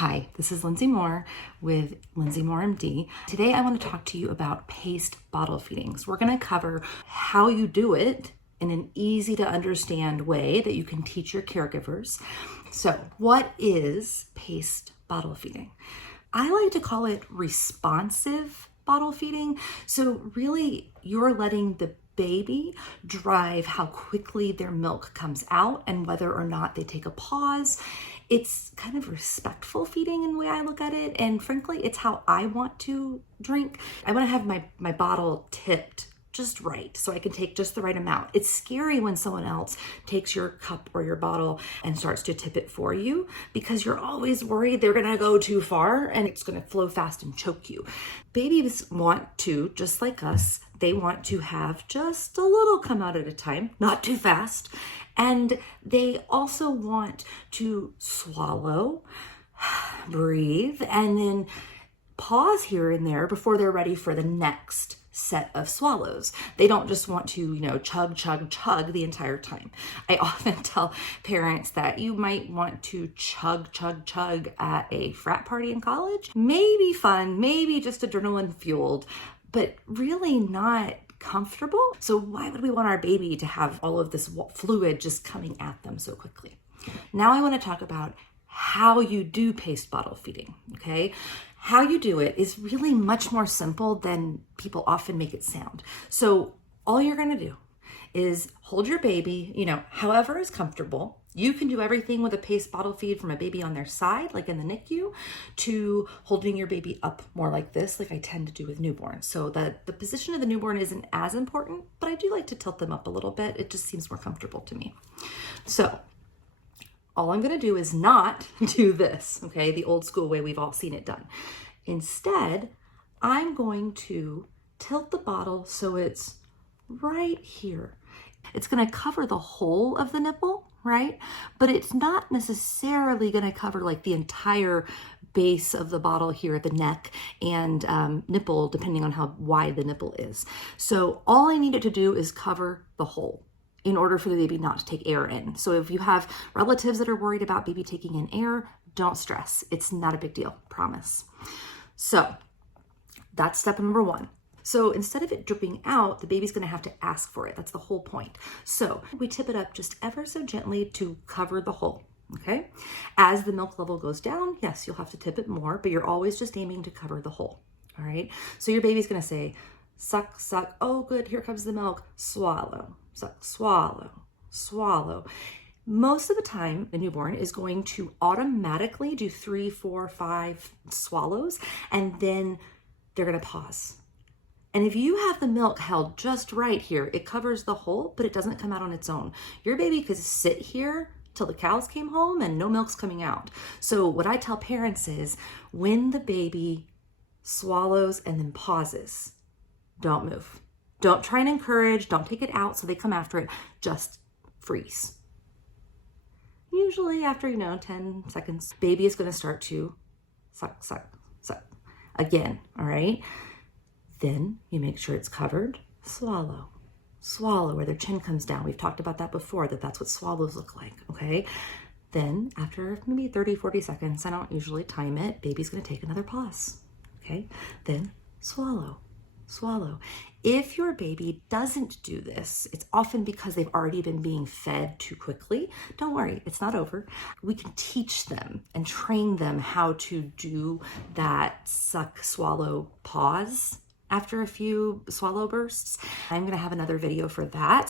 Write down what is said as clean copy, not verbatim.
Hi, this is Lindsay Moore with Lindsay Moore MD. Today I want to talk to you about paced bottle feedings. We're going to cover how you do it in an easy to understand way that you can teach your caregivers. So, what is paced bottle feeding? I like to call it responsive bottle feeding. So really, you're letting the baby drive how quickly their milk comes out and whether or not they take a pause. It's kind of respectful feeding in the way I look at it. And frankly, it's how I want to drink. I want to have my bottle tipped just right so I can take just the right amount. It's scary when someone else takes your cup or your bottle and starts to tip it for you because you're always worried they're gonna go too far and it's gonna flow fast and choke you. Babies want to, just like us, they want to have just a little come out at a time, not too fast. And they also want to swallow, breathe, and then pause here and there before they're ready for the next set of swallows. They don't just want to, chug, chug, chug the entire time. I often tell parents that you might want to chug, chug, chug at a frat party in college. Maybe fun, maybe just adrenaline fueled, but really not comfortable. So why would we want our baby to have all of this fluid just coming at them so quickly? Now I want to talk about how you do paced bottle feeding, okay? How you do it is really much more simple than people often make it sound. So all you're gonna do is hold your baby, however is comfortable. You can do everything with a paced bottle feed from a baby on their side, like in the NICU, to holding your baby up more like this, like I tend to do with newborns. So the position of the newborn isn't as important, but I do like to tilt them up a little bit. It just seems more comfortable to me. So all I'm going to do is not do this, okay? The old school way we've all seen it done. Instead, I'm going to tilt the bottle so it's right here. It's going to cover the whole of the nipple, right? But it's not necessarily going to cover like the entire base of the bottle here at the neck and nipple, depending on how wide the nipple is. So all I need it to do is cover the whole in order for the baby not to take air in. So if you have relatives that are worried about baby taking in air, don't stress. It's not a big deal, promise. So that's step number one. So instead of it dripping out, the baby's gonna have to ask for it. That's the whole point. So we tip it up just ever so gently to cover the hole, okay? As the milk level goes down, yes, you'll have to tip it more, but you're always just aiming to cover the hole, all right? So your baby's gonna say, suck, suck, oh good, here comes the milk, swallow, suck, swallow, swallow. Most of the time, the newborn is going to automatically do 3, 4, 5 swallows, and then they're gonna pause. And if you have the milk held just right here, it covers the hole, but it doesn't come out on its own. Your baby could sit here till the cows came home and no milk's coming out. So what I tell parents is when the baby swallows and then pauses, don't move. Don't try and encourage, don't take it out so they come after it, just freeze. Usually after, 10 seconds, baby is gonna start to suck, suck, suck again, all right? Then you make sure it's covered, swallow, swallow where their chin comes down. We've talked about that before, that's what swallows look like, okay? Then after maybe 30, 40 seconds, I don't usually time it, baby's gonna take another pause, okay? Then swallow, swallow. If your baby doesn't do this, it's often because they've already been being fed too quickly. Don't worry, it's not over. We can teach them and train them how to do that suck, swallow, pause after a few swallow bursts. I'm gonna have another video for that.